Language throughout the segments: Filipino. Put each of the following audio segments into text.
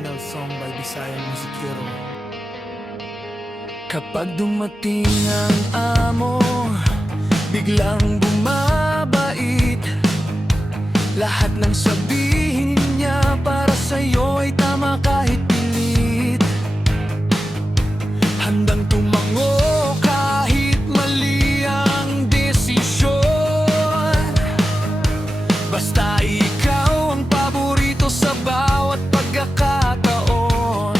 original song by Visayan Musikero. Kapag dumating ang amo, biglang bumabait. Lahat ng sabihin niya para sa'yo ay tama kahit pilit. Handang tumango kahit mali ang desisyon. Basta ikaw ang paborito sa bawat pagkakataon.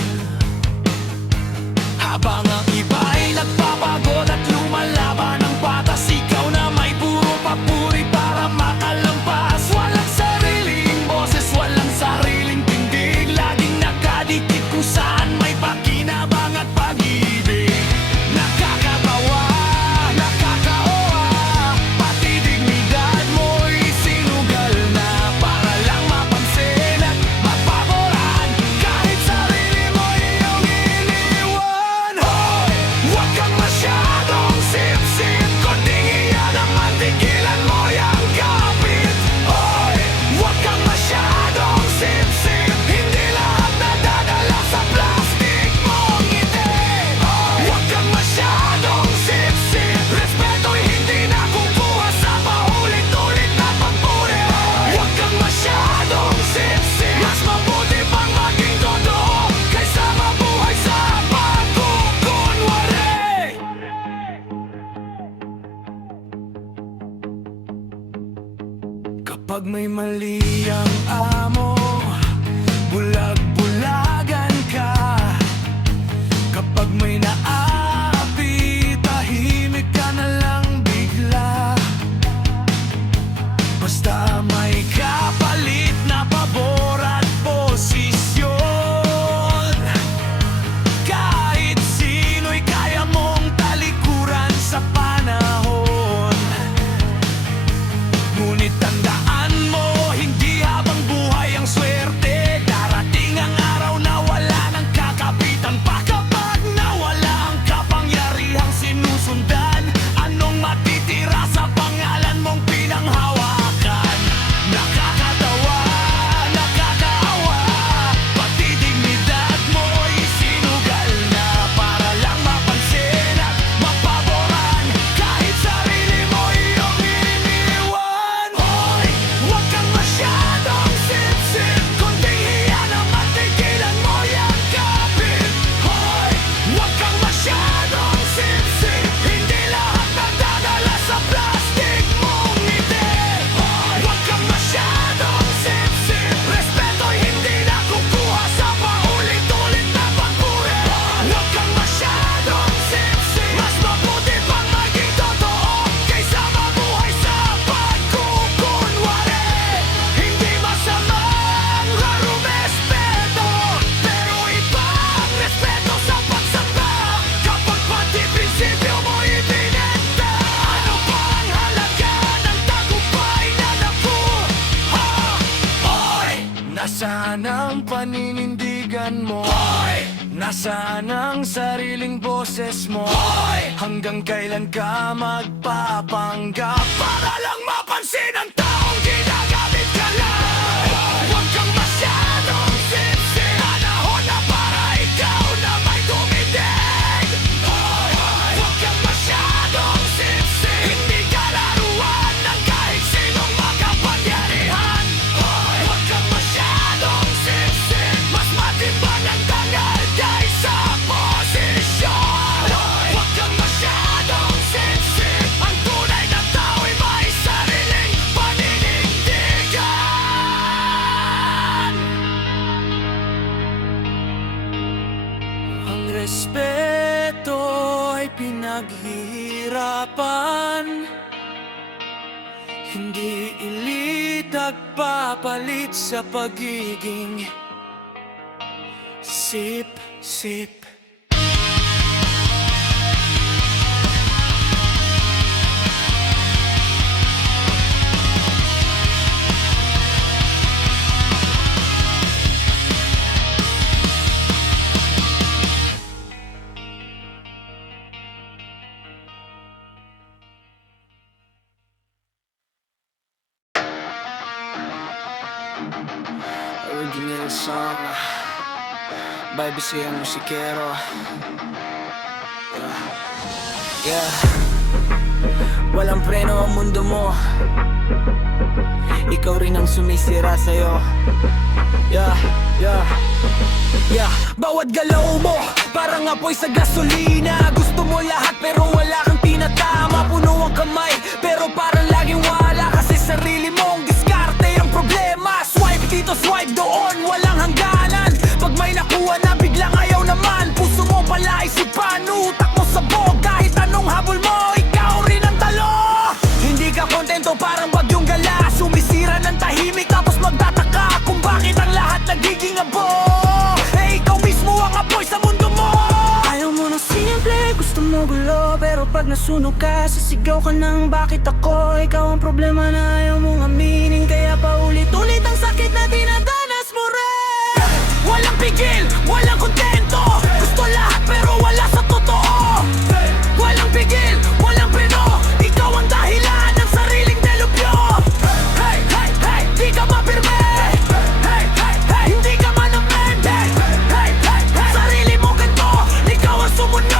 Habang ang iba'y nagpapagod at lumalaban ng patas, ikaw na may puro papuri para makalampas. Walang sariling boses, walang sariling tindig, laging nakadikit kung saan may pakinabang at pag-ibig. Nakakatawa, nakakaawa, pati dignidad mo'y sinugal na para lang mapansin at mapaboran. Kahit sarili mo iyong iniwan. Hoy, huwag kang masyadong sip-sip, kunding iyan ang mantigilan mo yang kapit. Hoy, huwag kang masyadong sip-sip, hindi lahat nadadala sa plastic mong ngiti. Huwag kang masyadong sip-sip, respeto'y hindi nakukuha sa paulit-ulit na pagpuri. Huwag kang masyadong sip-sip, mas mabuti pang maging totoo kaysa mabuhay sa pagkukunwari. Kapag may mali ang amo, bulag-bulagan ka. Kapag may naapi, tahimik ka na lang bigla. Basta may kapalit na pabor at posisyon. Kahit sino'y kaya mong talikuran sa panahon. Ngunit tandaan mo, hindi habang buhay ang swerte. Darating ang araw na wala nang kakapitan pa. Kapag nawala ang kapangyarihang sinusundan, anong matitira sa pangalan mong pinanghawakan? Nakakatawa, nakakaawa, pati dignidad mo'y sinugal na para lang mapansin at mapaboran. Kahit sarili mo iyong iniwan. Hoy, huwag kang masyadong sip-sip, kunding iyan ang matigilan mo yang kapit. Hoy, huwag kang masyadong sip-sip, hindi lahat nadadala sa plastic mong ngiti. Hoy, huwag kang masyadong sip-sip, respeto'y hindi nakukuha sa paulit-ulit na pagpuri. Huwag kang masyadong sip-sip, mas mabuti pang maging totoo kaysa mabuhay sa pagkukunwari. Hindi masamang rumespeto, pero iba ang respeto sa pagsamba. Kapag pati prinsipyo mo ibinenta, ano pa ang halaga ng tagumpay na nakuha? Hoy, nasaan ang paninindigan mo? Hoy, nasaan ang sariling boses mo? Hoy, hanggang kailan ka magpapanggap para lang mapansin ang taong ginagamit ka lang? Huwag kang masyadong sip-sip, panahon na para ikaw na may tumitig. Huwag kang masyadong sip-sip, hindi ka laruan ng kahit sinong makapangyarihan. Huwag kang masyadong sip-sip, mas matimbang ang dangal kaysa posisyon. Huwag kang masyadong sip-sip, ang tunay na tao'y may sariling paninindigan. Ang respeto ay pinaghihirapan, hindi ilitag papalit sa pagiging sip-sip. Original song Baby siya musikero. Yeah. Walang preno ang mundo mo. Ikaw rin ang sumisira sa'yo. Yeah, yeah, yeah. Bawat galaw mo parang apoy sa gasolina. Gusto mo lahat pero wala kang tinatama. Puno ang kamay pero parang laging wala. Kasi sarili mong diskarte ang problema. Swipe dito, swipe doon, walang hangganan. Pag may nakuha na biglang ayaw naman. Puso mo pala isipan, utak mo sabog. Kahit anong habol mo, ikaw rin ang talo. Hindi ka kontento parang bagyong gala. Sumisira ng tahimik tapos magtataka kung bakit ang lahat nagiging abo. Eh ikaw mismo ang apoy sa mundo mo. Ayaw mo ng simple, gusto mo gulo. Pero pag nasunog ka, sisigaw ka ng bakit ako. Ikaw ang problema na ayaw mong aminin. Kaya paulit-ulit ang sakit na dinadanas mo rin. Walang pigil, walang kontento. Gusto lahat pero wala sa totoo. Walang pigil, walang preno. Ikaw ang dahilan ng sariling delubyo. Hey, hey, hey, di ka mapirme. Hey, hey, hey, hindi ka manamen. Hey, hey, hey, hey, sarili mo ganito. Ikaw ang sumunod.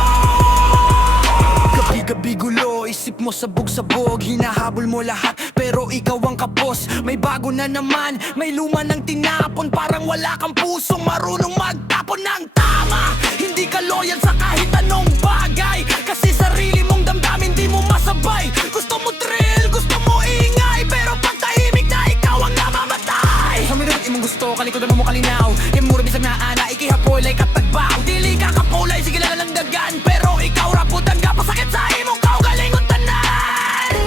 Gabi-gabi gulo, isip mo sabog-sabog. Hinahabol mo lahat pero ikaw ang kapos. May bago na naman, may luma ng tinapon. Parang wala kang pusong marunong magtapon ng tama. Hindi ka loyal sa kahit anong bagay. Kasi sarili mong damdamin di mo masabay. Gusto mo thrill, gusto mo ingay. Pero pag tahimik na ikaw ang namamatay. Sa minunod imong gusto, kalikodan mo kalinaw. Imura bisag na ana, ikihapoy like katagbaw. Dili ka kapulay, sige lang lang dagan. Pero ikaw rapod ang kapasakit sa imong kaugalingon tanan. Di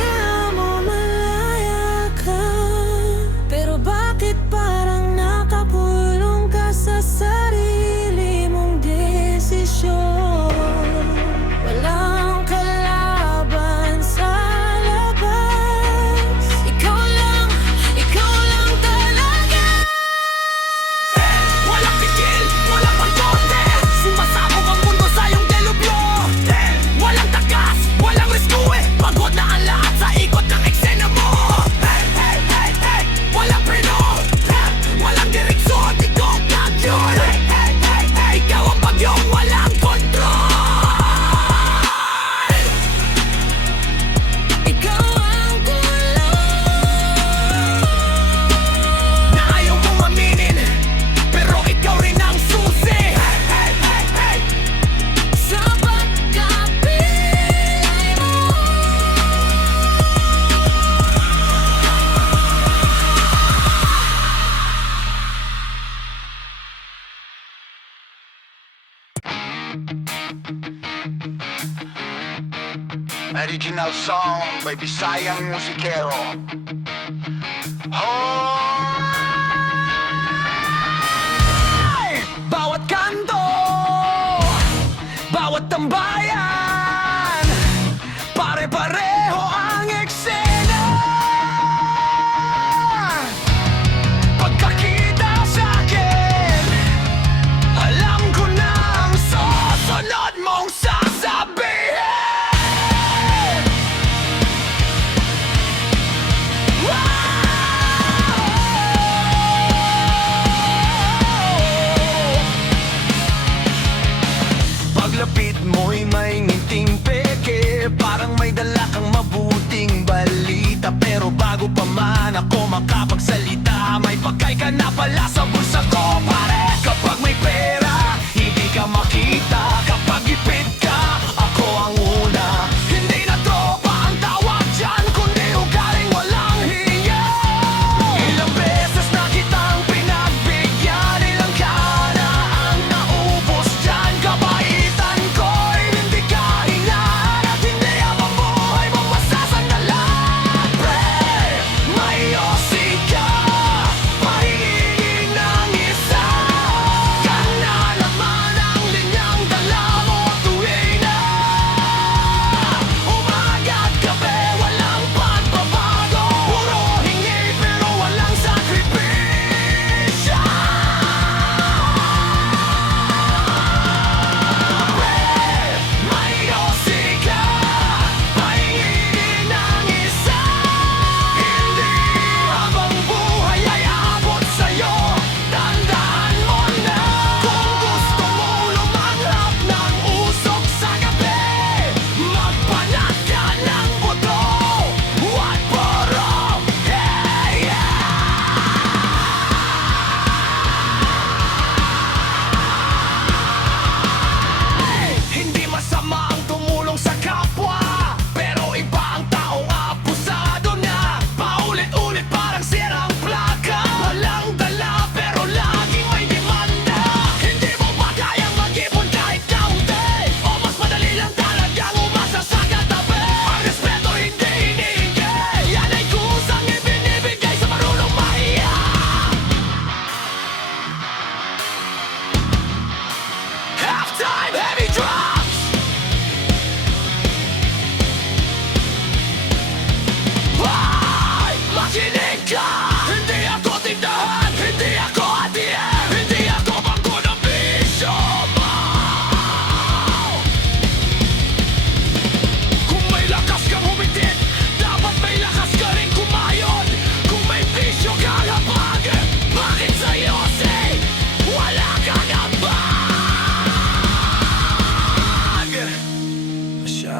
mo malaya ka, pero bakit parang nakapulong ka sa sarili mong desisyon? Walang kalaban sa labas. Ikaw lang talaga. Walang pigil, walang pagkonte. Sumasabog ang mundo sa iyong delubyo. Walang takas, walang rescue. Pagod na ang lahat sa ikot ng eksena mo. Hey, hey, hey, hey, walang preno. Walang direksyon, ikaw ang kagyon. Hey, hey, hey, hey, ikaw ang bagyong walang kontrol. Ikaw ang kulay na ayaw mong aminin, pero ikaw rin ang susi. Hey, hey, hey, hey, sa pagkapilay mo. Original song by Bisayang Musikero. Hey! Bawat kanto, bawat tambayan, pare-pareho ang eksena. Pagkakita sa'kin, alam ko na ang susunod mong sasabihin. Paglapit mo'y may ngiting peke. Parang may dala kang mabuting balita. Pero bago pa man ako makapagsalita, may pagkay ka na pala sa bulsa ko, pare. Kapag may pera, hindi ka makita. Kapag ipid ka, ako ang una. Hindi na tropa ang tawag dyan, kundi ugaling walang hiya. Ilang beses na kitang pinagbigyan, ilang ka na ang naubos dyan. Kabaitan ko'y hindi ka hinaan at hindi ang mabuhay mong masasandalan. Pre, may osig ka, mahinging na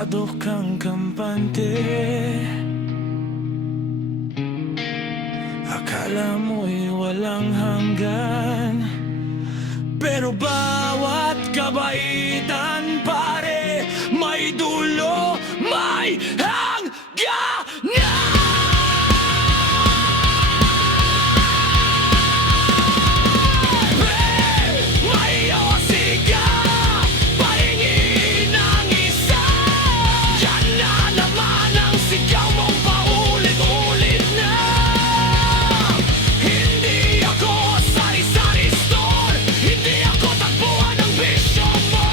Masyado kang kampante. Akala mo'y walang hanggan, pero bawat kabaitan, pare, may dulo, may hangganan. May yosi ka, pahingin ng isa. Yan na naman ang sigaw mong paulit-ulit na. Hindi ako sari-sari store, hindi ako takbuhan ng bisyo mo.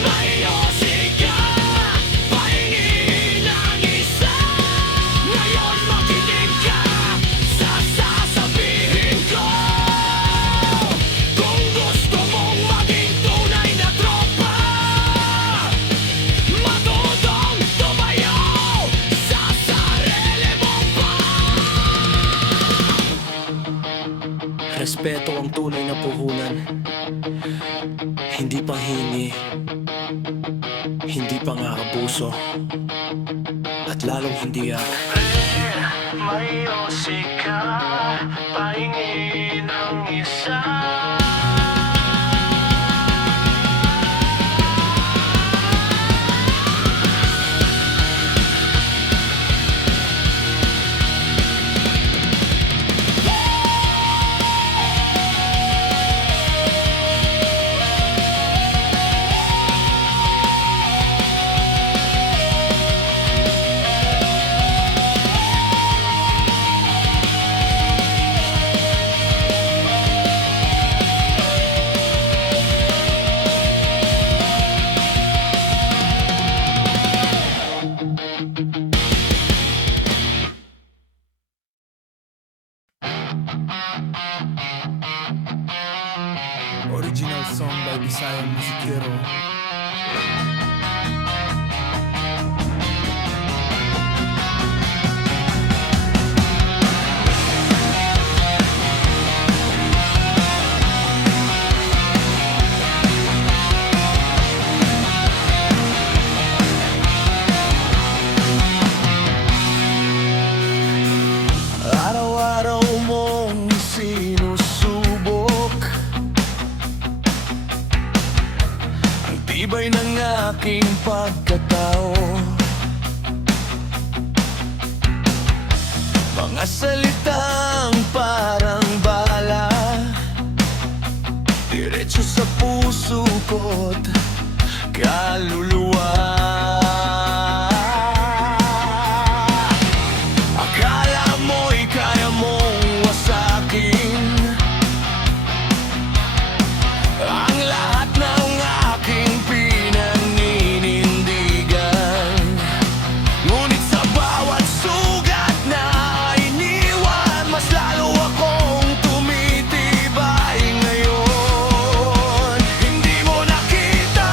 May yosi ka, pahingin ng isa. Ngayon makinig ka sa sasabihin ko. Kung gusto mong maging tunay na tropa, matutong tumayo sa sarili mong respeto ang tunay na puhunan. Hindi panghingi, hindi pang-aabuso, at lalong hindi may yosi ka, pahingin ng isa. Original song by Bisayang Musikero. Araw-araw mong sinusubok ang tibay ng aking pagkatao. Mga salitang parang bala, diretso sa puso ko't kaluluwa. Akala mo'y kaya mong wasakin ang lahat ng aking pinaninindigan. Ngunit sa bawat sugat na iniwan, mas lalo akong tumitibay ngayon. Hindi mo nakita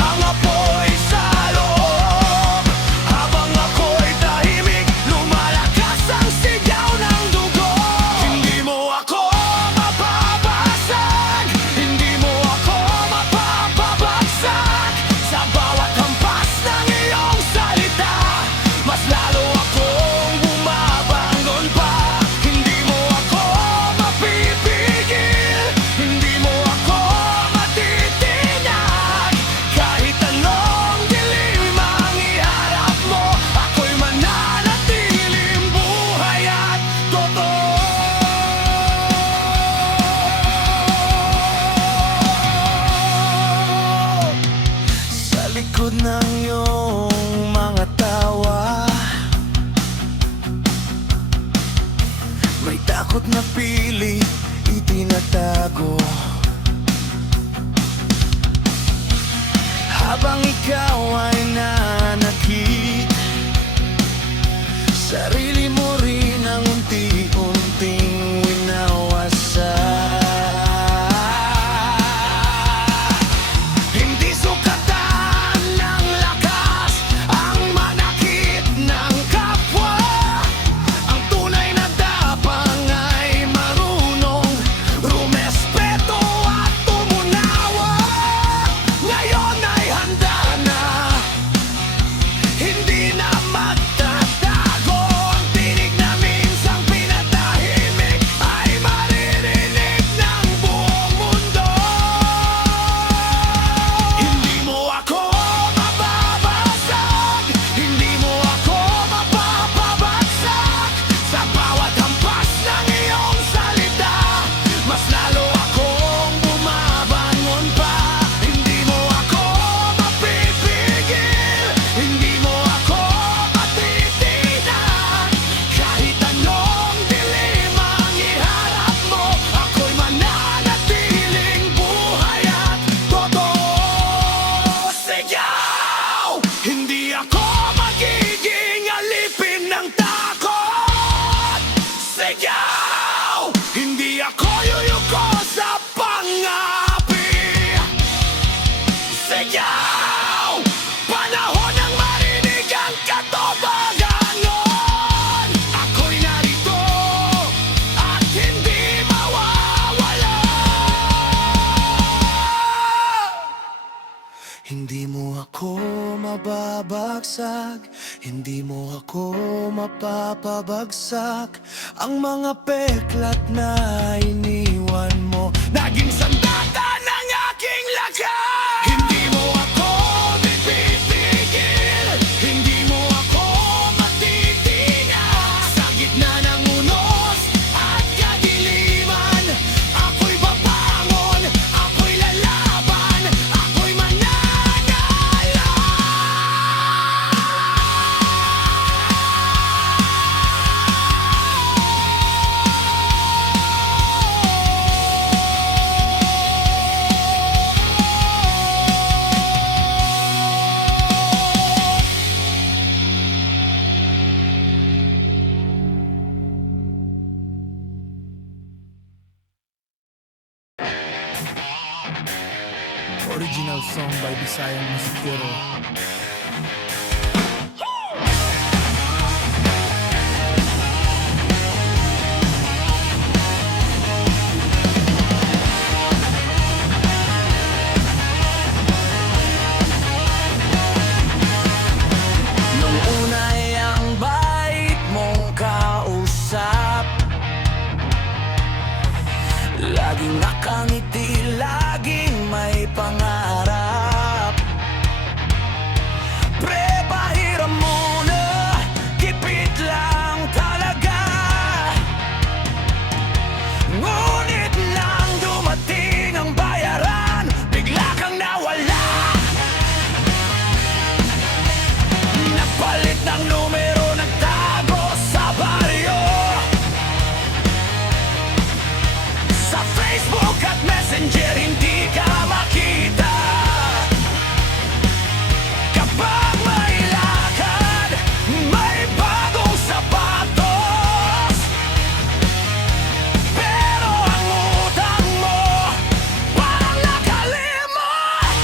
ang apoy sa loob, habang ako'y tahimik, lumalakas ang sigaw ng dugo. Hindi mo ako mapapasag, hindi mo ako mapapabagsak. Sa bawat hampas ng iyong salita, mas lalo akong bumabangon pa. Hindi mo ako mapipigil, hindi mo ako matitinag. Kahit anong dilim ang iharap mo, ako'y mananatiling buhay at totoo. Sa likod ng iyong mga tawa, may takot na pilit itinatago. Habang ikaw ay nanakit, sarili mo rin ang unti-unting winawasak. Hindi sukatan ng lakas ang manakit ng kapwa. Ang tunay na tapang ay marunong babagsak, hindi mo ako mapapabagsak. Ang mga peklat na iniwan mo, naging sandata ng aking lakas. Hindi mo ako pipipigil, hindi mo ako matitinag. Sa gitna ng unos at kadiliman, ako'y babangon, ako'y lalaban, ako'y mananalo. Original song by Bisayang Musikero. Nung una ay ang bait mong kausap, laging nakangiti, laging may pangarap. Pre, pahiram muna, kipit lang talaga. Ngunit nang dumating ang bayaran, bigla kang nawala. Nagpalit ng numero, nagtago sa baryo. Sa Facebook at Messenger hindi ka makita. Kapag may lakad, may bagong sapatos. Pero ang utang mo parang nakalimot.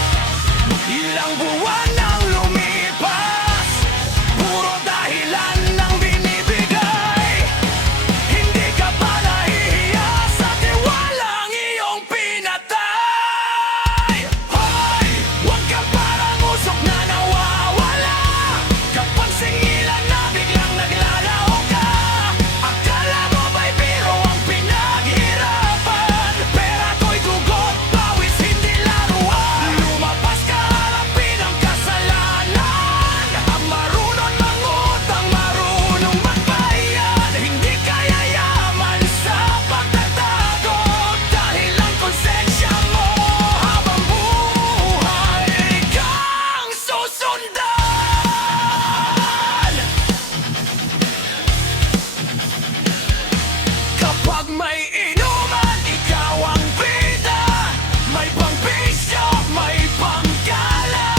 Ilang buwan nang lumipas, puro dahilan ang binibigay. Hindi ka pa nahihiya sa tiwalang iyong pinatay. Hoy! Huwag ka parang usok na nawawala. Kapag singilan na biglang naglalaho ka. Akala mo ba'y biro ang pinaghirapan? Pera ko'y dugot, pawis, hindi laruan. Lumabas ka, harapin ang kasalanan. Ang marunong mangutang, marunong magbayad. Hindi kaya yaman sa pagtatago. Dahil ang konsensya mo habang buhay kang susundan. Kapag may inuman, ikaw ang bida. May pang-bisyo, may pang-gala.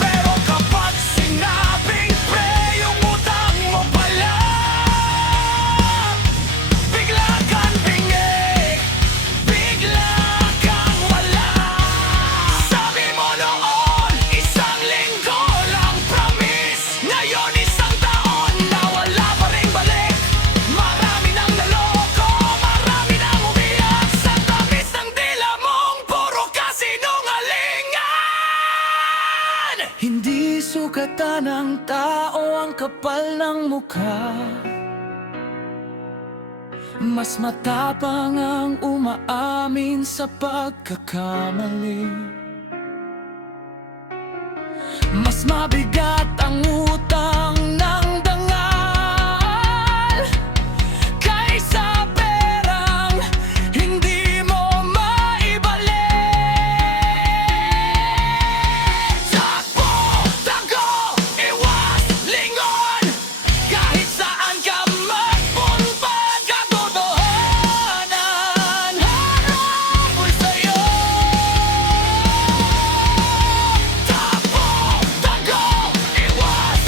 Pero kapag sinabing pre, yung utang mo pala, bigla kang bingi, bigla kang wala. Sabi mo noon, isang linggo lang promise. Ngayon isang taon na wala pa ring balik. Marami nang naloko, marami nang umiyak. Sa tamis ng dila mong puro kasinungalingan. Hindi sukatan ng tao ang kapal ng mukha. Mas matapang ang umaamin sa pagkakamali. Mas mabigat ang utang ng dangal kaysa perang hindi mo maibalik. Takbo, tago, iwas, lingon. Kahit saan ka magpunta, katotohanan harapon sa'yo. Takbo, tago, iwas,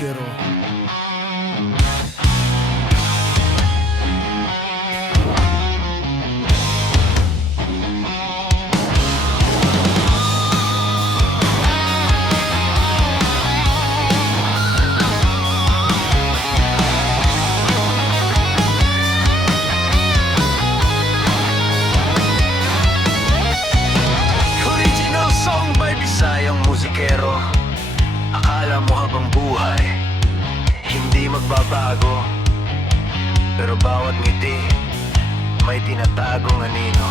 musikero. Original song by Bisayang musikero. Akala mo habang buhay hindi magbabago, pero bawat ngiti may tinatagong anino.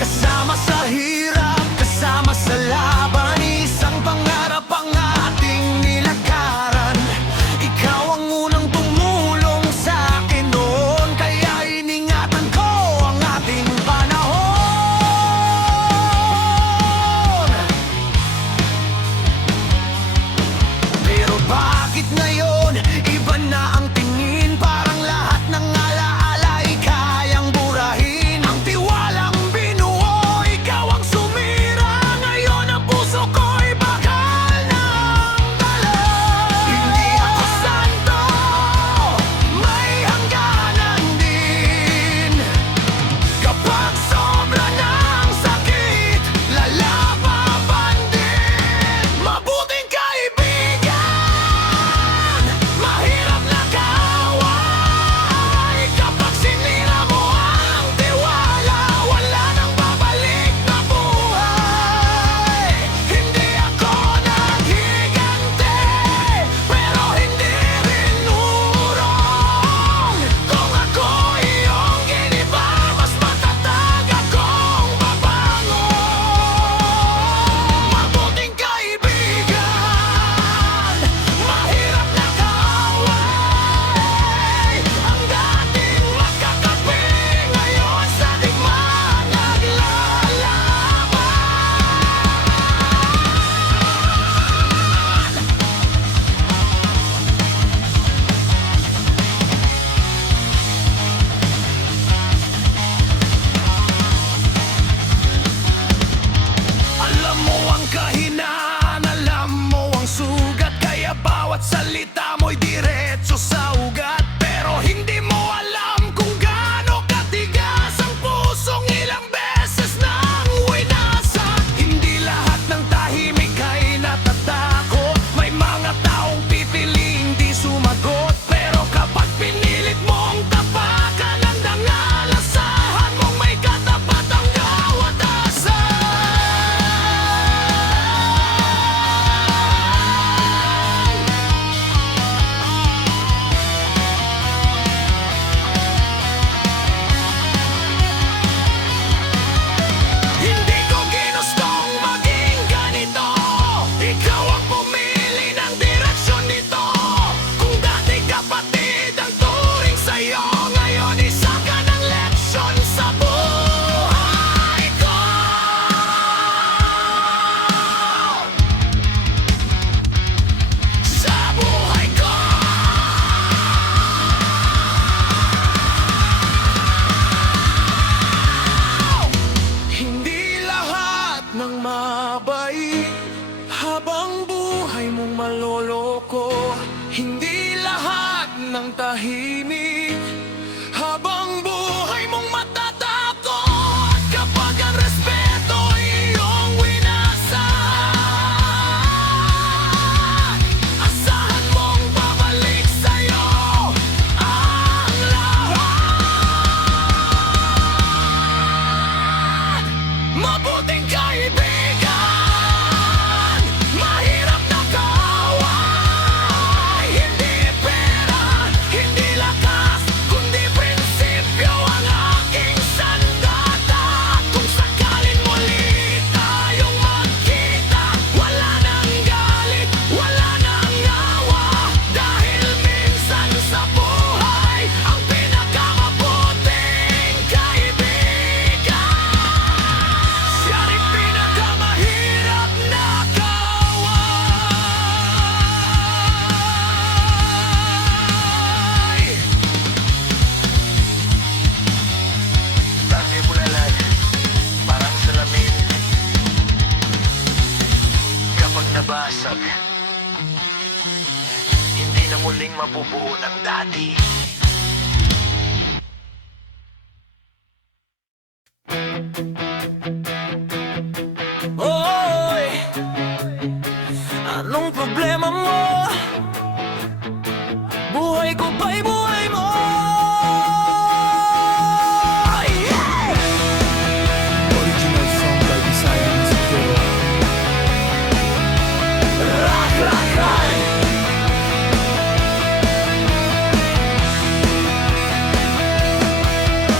Kasama sa hirap, kasama sa laban, isang pangarap ang ating nilakaran. Ikaw ang unang tumulong sa akin noon, kaya iningatan ko ang ating panahon. Pero bakit ngayon iba na ang tingin? Parang lahat ng alaala ay kayang burahin. Ang tiwalang binuo, ikaw ang sumira. Ngayon ang puso ko'y bakal ng dala. Hindi ako santo, may hangganan din. Kapag sobra ng sakit, lalaban din. Mabuting kaibigan, mahirap na kaaway. Kapag sinira mo ang tiwala, wala nang babalik na buhay. Hindi ako naghigante, pero hindi rin urong. Kung ako iyong giniba, mas matatag akong babangon. Mabuting kaibigan, mahirap na kaaway. Ang dating magkakape, ngayon sa digma naglalaban. Alam mo ang kahinaan, alam mo ang sugat, kaya bawat salita mo'y diretso sa ugat. Pero hindi mo alam kung gaano katigas ang pusong ilang beses nang winasak. Hindi lahat ng tahimik ay natatakot, may mga taong pipili hindi sumagot. Pero kapag pinilit mong tapakan ang dangal, asahan mong may katapat ang bawat asa. Hindi ko ginustong maging ganito, ikaw ang pumili ng direksyon nito. Kung dati kapatid ang turing sa'yo, ngayon isa ka ng leksyon sa buhay ko. Sa buhay ko. Hindi lahat ng mabait habang buhay mong maloloko. Hindi lahat ng tahimik habang buhay mong matatakot. Kapag ang respeto ay iyong winasak, asahan mong babalik sa'yo ang lahat. Mabuting kaibigan, mahirap na kaaway. Hindi pera, hindi lakas, muling mabubuo ng dati. Oy, anong problema mo? Buhay ko ba'y buhay mo? Yeah! Original song by Bisaya Music. Rock, rock, rock!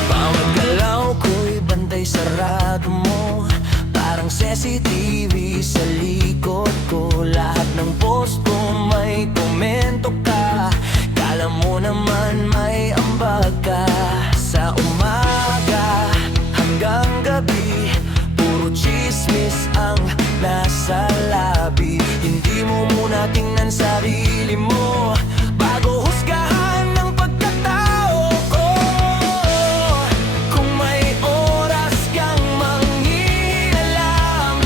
Bawat galaw ko'y bantay sarado mo, parang CCTV sa likod ko. Lahat ng post ko may komento ka, kala mo naman may ambag ka. Sa umaga hanggang gabi, puro chismis ang nasa labi. Hindi mo muna tingnan sarili mo bago husgahan ng pagkatao ko. Kung may oras kang manghihilam,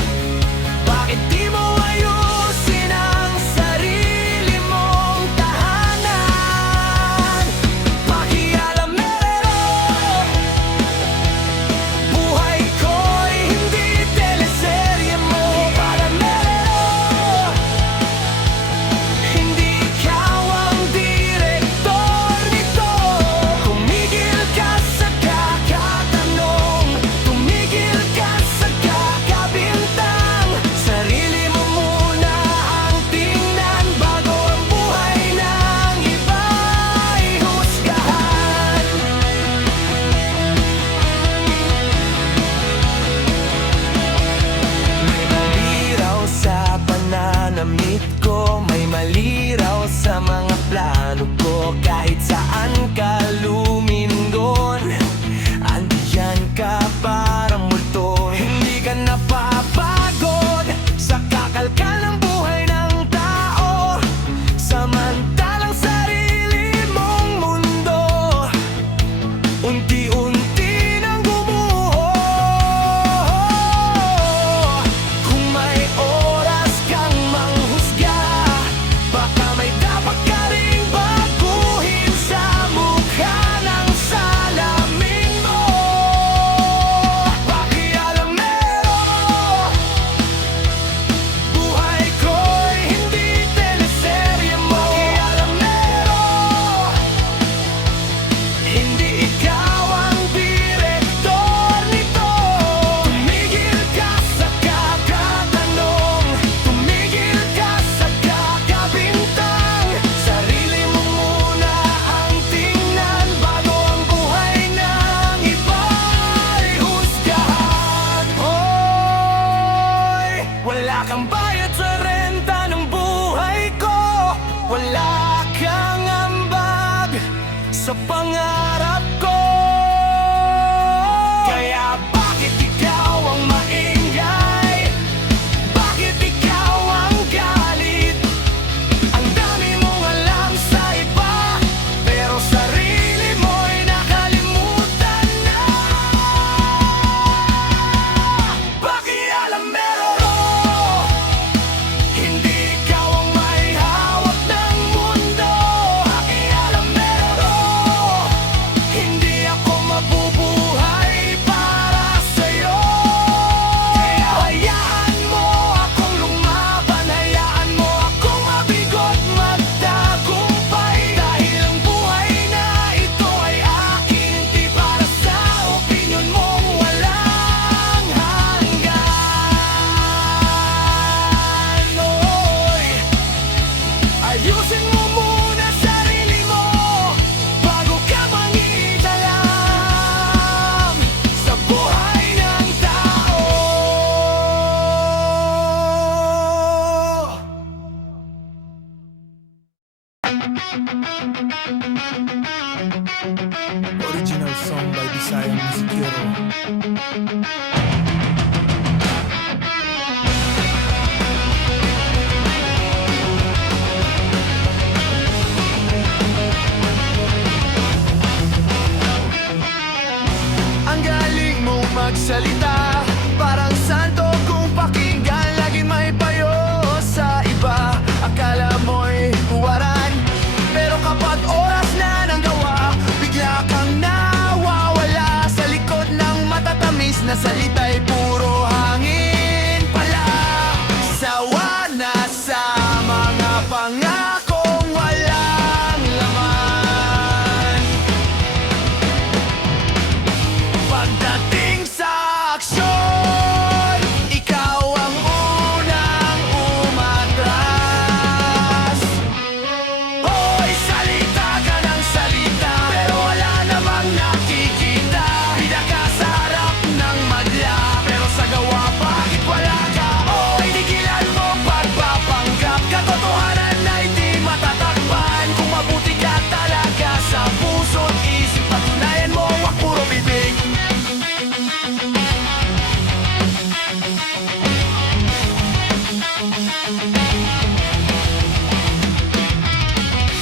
bakit di mo ayusin ang sarili mong tahanan? Pakialamero, buhay ko'y hindi teleserye mo. Palamero, hindi ikaw ang direktor nito. Tumigil ka sa kakatanong, tumigil ka sa kakabintang. Sarili mo muna ang tingnan bago ang buhay ng iba ihusgahan. May maliraw sa pananamit ko, may maliraw sa mga plano ko. Kahit saan ka lumingon, andiyan ka parang multo. Hindi ka napapagod sa kakalkal ng buhay ng tao, samantalang sarili mong mundo unti-unti nang gumuho. Kung may oras kang manghusga, baka may dapat ka ring baguhin sa mukha ng salamin mo. Pakialamero, buhay ko'y hindi teleserye mo. Pakialamero, hindi ikaw ang direktor nito. Tumigil ka sa kakatanong, tumigil ka sa kakabintang. Sarili mo muna ang tingnan bago ang buhay ng iba ihusgahan. Hoy, wala kang bayad sa renta ng buhay ko, wala kang ambag sa pangarap ko. Kaya bakit ikaw ang maingay? Bakit ikaw ang galit? Ang dami mong alam sa iba, pero sarili mo'y nakalimutan na. Pakialamero, hindi ikaw ang may hawak ng mundo. Pakialamero, hindi ako mabubuhay para sa'yo. Kaya hayaan mo akong lumaban, hayaan mo akong mabigot magtagumpay. Dahil ang buhay na ito ay akin, di para sa opinyon mong walang hanggan. Oy, ayusin mo muna sarili mo bago ka mangitalam sa buhay ng tao. Original song by Bisaya Music. Ang galing mong magsalita, parang santo kung pakinggan. Laging may payo sa iba, akala mo'y huwaran,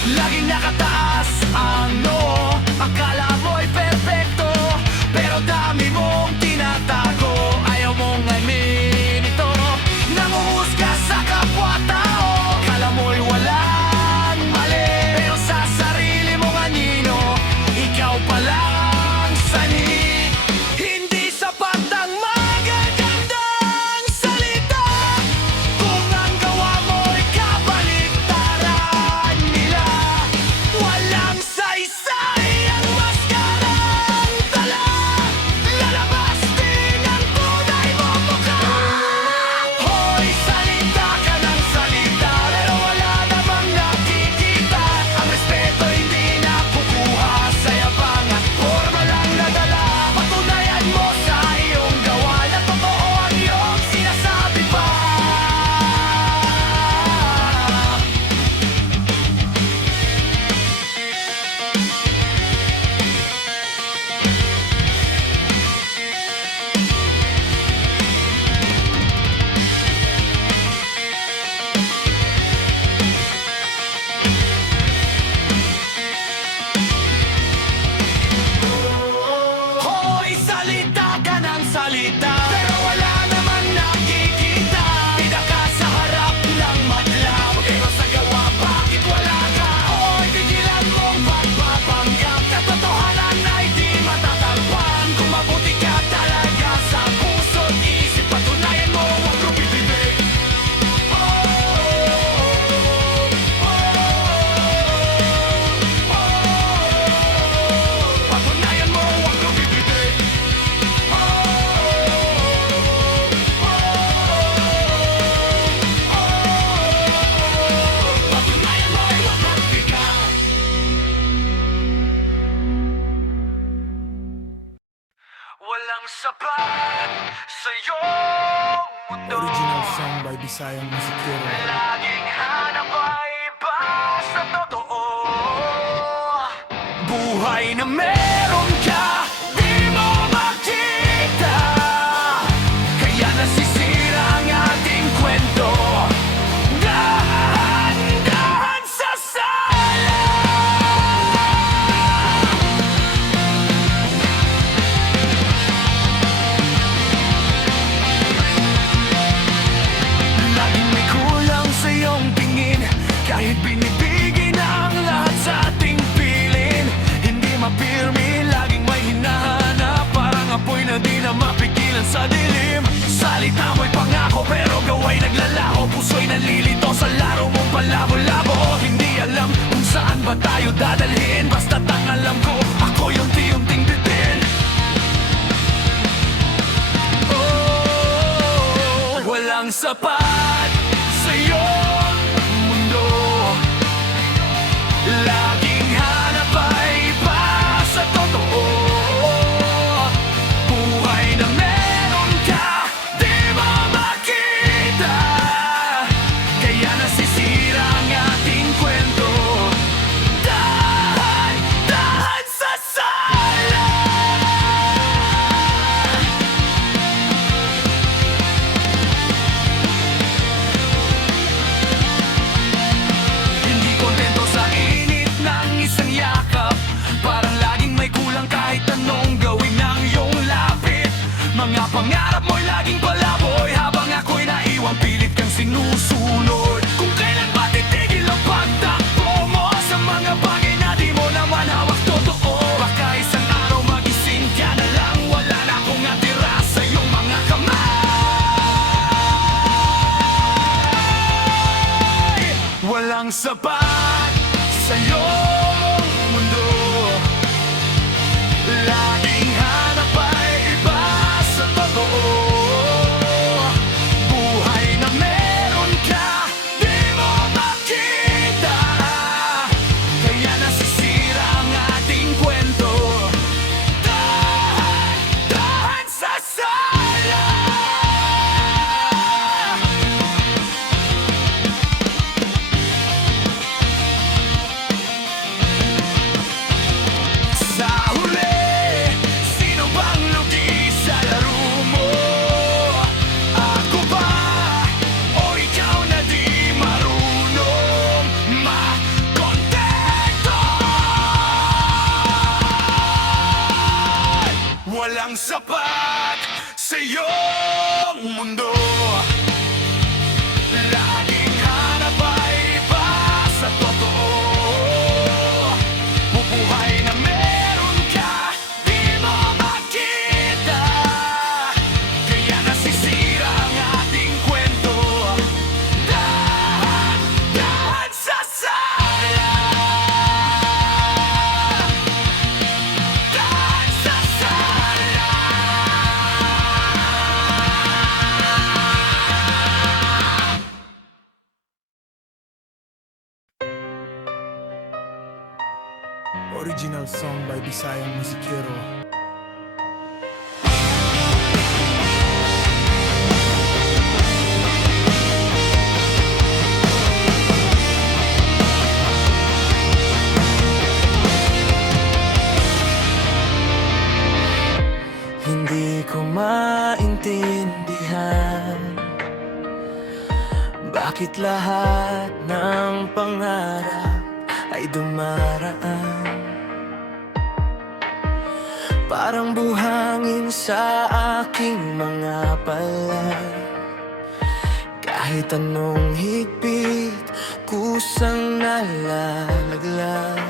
Laging nakataas ang noo. Akala mo'y perfecto, pero dami mong tinatago. Ayaw mong amin ito. Nanguhusga sa kapwa-tao. Akala mo'y walang mali, pero sa sarili mong anino, ikaw palang sani. Hindi sapat ang magagandang salita kung ang gawa mo'y kabaliktaran nila. Walang saysay ang maskarang tala. Lalabas din ang tunay mong mukha. Hoy, salita ka ng salita, pero wala namang nakikita. Ang respeto hindi nakukuha sa yabang at forma lang nadala. Patunayan mo sa iyong gawa na totoo ang iyong sinasabi pa. Hoy, salita ka ng salita, pero wala naman nakikita. Pida ka sa harap ng madla, pero sa gawa bakit wala ka? Hoy, tigilan mong pagpapanggap, katotohanan ay di matatagpan. Kung mabuti ka talaga sa puso't isip, patunayan mo, huwag rupibibig. Patunayan mo, huwag rupibibig. Patunayan mo, huwag magbigat. Walang sapat sa'yo mundo. Original song by Bisayang Musikero. Laging hanap ay iba sa totoo. Buhay na meron ka, di mo makita. Kaya nasisira ang ating kwento. Dahan-dahan sa sala. Laging may kulang sa iyong tingin, kahit binibigay ang lahat sa ating piling. Hindi mapirmi, laging may hinahanap, parang apoy na di na mapigilan sa dilim. Salita mo'y pangako, pero gawa'y naglalaho. Puso'y nalilito sa laro mong palabo-labo. Hindi alam kung saan ba tayo dadalhin, basta't ang alam ko, ako'y unti-unting bitin. Walang sapat sa iyong mundo. Laging hanap ay iba sa totoo. Buhay na meron ka, di mo makita. Kaya nasisira ang ating kwento. Dahan-dahan sa sala. Hindi kontento sa init ng isang yakap, parang laging may kulang kahit anong gawin ng iyong lapit. Mga pangarap mo'y laging palaboy, habang ako'y naiwang pilit kang sinusunod. Kung kailan ba titigil ang pagtakbo mo sa mga bagay na di mo naman hawak totoo. Baka isang araw magising ka na lang, wala na akong natira sa iyong mga kamay. Walang sapat sa iyong mundo. Laging hanap ay iba sa totoo. Buhay na meron ka, di mo makita. Kaya nasisira ang ating kwento. Dahan-dahan sa sala. walang sapat sa iyong mundo. Laging hanap ay iba sa totoo. Bubuhay na meron ka, di mo makita. Kaya nasisira ang ating kwento. Dahan-dahan sa sala. Dahan sa sala. Original song by Bisayang Musikero. Hindi ko maintindihan bakit lahat ng pangarap ay dumaraan. Parang buhangin sa aking mga palad. Kahit anong higpit, kusang nalalaglag.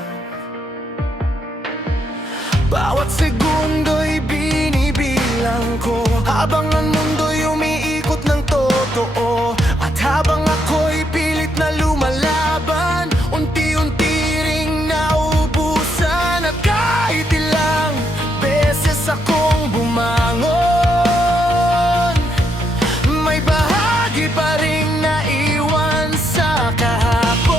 Bawat segundo'y binibilang ko, habang ang mundo'y umiikot ng totoo. At habang ako'y pilit na lumalaban, unti-unti ring naubusan. At kahit ilang beses akong bumangon, may bahagi pa ring naiwan sa kahapon.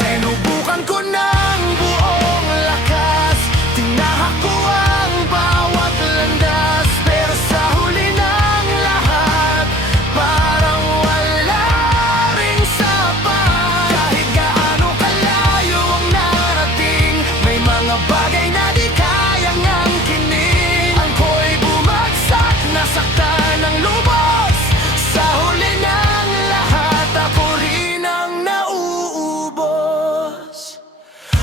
Sinubukan ko ng buong lakas, tinahak ko ang bawat landas, pero sa huli ng lahat, parang wala ring sapat. Kahit gaano kalayo ang narating, may mga bagay na di kayang angkinin. Ako'y bumagsak, nasaktan ng lubos. Sa huli ng lahat, ako rin ang nauubos.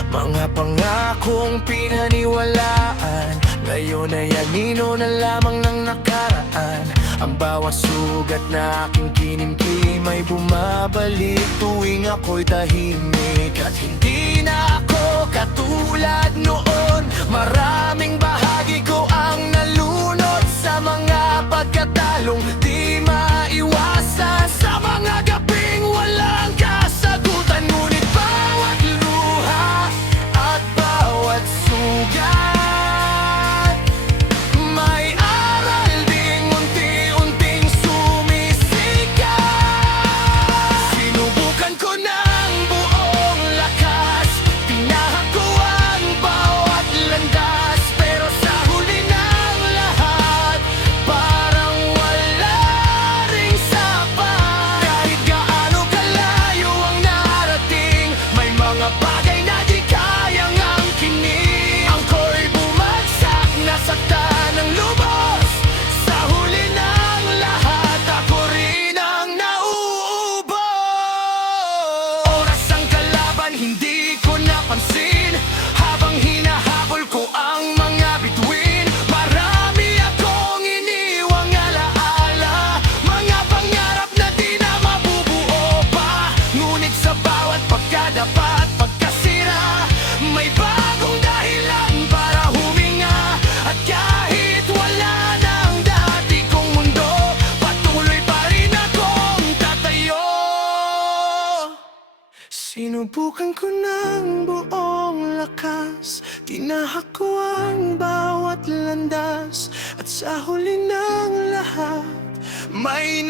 Mga pangakong pinaniwalaan, ngayon ay anino na lamang ng nakaraan. Ang bawat sugat na aking kinimkim ay bumabalik tuwing ako'y tahimik. At hindi na ako katulad noon, maraming bahagi ko ang nalunod sa mga pagkatalong di maiwasan. Sa mga gabing walang kasagutan, ngunit bawat luha at bawat sugat, may aral ding unti-unting sumisikat. Sinubukan ko ng buong lakas, tinahak ko ang bawat landas, pero sa huli ng lahat, parang wala ring sapat. Kahit gaano kalayo ang narating, may mga bagay na di kayang angkinin. Ako'y bumagsak, nasaktan ng lubos. Sa huli ng lahat, ako rin ang nauubos. Oras ang kalaban, hindi ko napansin, habang hinahabol ko ang mga bituin. Marami akong iniwang alaala, mga pangarap na di na mabubuo pa. Ngunit sa bawat pagkadapat, pagkasira, may bagong dahilan para huminga. At kahit wala ng dati kong mundo, patuloy pa rin akong tatayo. Sinubukan ko ng buong lakas, tinahak ko ang bawat landas, at sa huli ng lahat, may